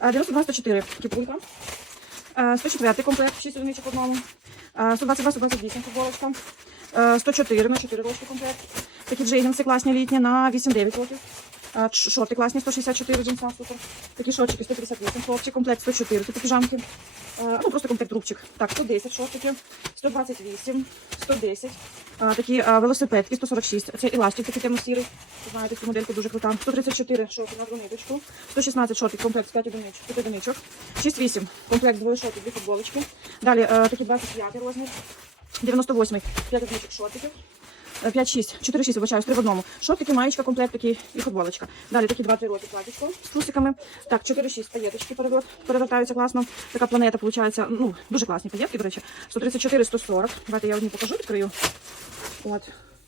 Е, 92 104 кіпулька. Е, 104 комплект, 6 одиничок одному. Е, 122 128 футболочка. Е, 104 на 4 рочки комплект. Такі джейгінси класні літні на 8-9 років. Шорти класні 164 джинса супер. Такі шортики 158 хлопці, комплект 104, такі піжамки. Ну, просто комплект рубчик. Так, 110 шортиків, 128, 110. Такі е, велосипедки 146. Це еластик, такий темно-сірий. Знаєте, цю модельку дуже крута. 134 шорти на двониточку. 116 шортів, комплект з 5 одиничок. 5 одиничок. 6-8 комплект двоє шортів, дві футболочки. Далі е, такі 25 розмір. 98 5 одиничок шортиків. Е, 5-6, 4-6, вибачаюсь, 3 в одному. Шортики, маєчка, комплект такий і футболочка. Далі такі 2-3 роки платічко з трусиками. Так, 4-6 паєточки переверт, перевертаються класно. Така планета, виходить, ну, дуже класні паєтки, до речі. 134, 140. Давайте я одні покажу, відкрию. От,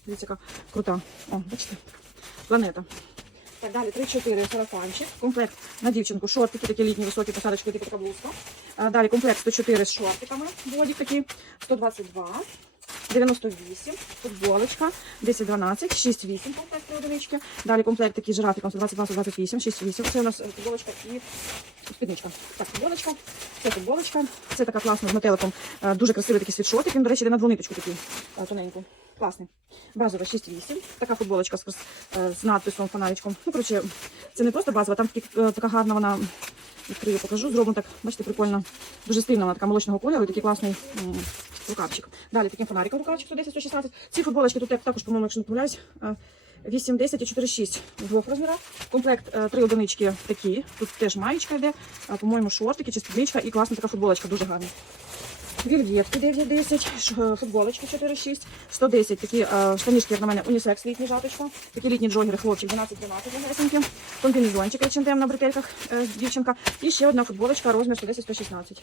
дивіться, яка крута. О, бачите, планета. Так, далі 3-4 сарафанчик. Комплект на дівчинку. Шортики такі літні, високі посадочки, типу така блузка. Далі комплект 104 з шортиками. Бодік такий. 122. 98, футболочка, 10, 12, 6, 8 комплект одинички. Далі комплект такий жирафіком 122, 128, 6, 8. Це у нас футболочка і спідничка. Так, футболочка, це футболочка. Це така класна з метеликом. Е, Дуже красивий такий світшотик. Він, до речі, йде на двониточку такий е, тоненьку. Класний. Базова 6-8. Така футболочка з, е, з надписом, фонаричком. Ну, коротше, це не просто базова, там така гарна вона. Відкрию, покажу. Зроблено так, бачите, прикольно. Дуже стильна вона така молочного кольору і такий класний рукавчик. Далі таким фонариком рукавчик 110-116. Ці футболочки тут також, по-моєму, якщо не помиляюсь, е, 8, 10 і 4, 6 в двох розмірах. Комплект е, три одинички такі. Тут теж маєчка йде, по-моєму, шортики чи спідничка і класна така футболочка, дуже гарна. Вільветки 9-10, ш- е, футболочки 4-6, 110, такі е, штанішки, як на мене, унісекс літні жаточка, такі літні джогери, хлопчик 12-12 легесенькі, комбінезончик H&M на бретельках, е, дівчинка, і ще одна футболочка, розмір 110-116.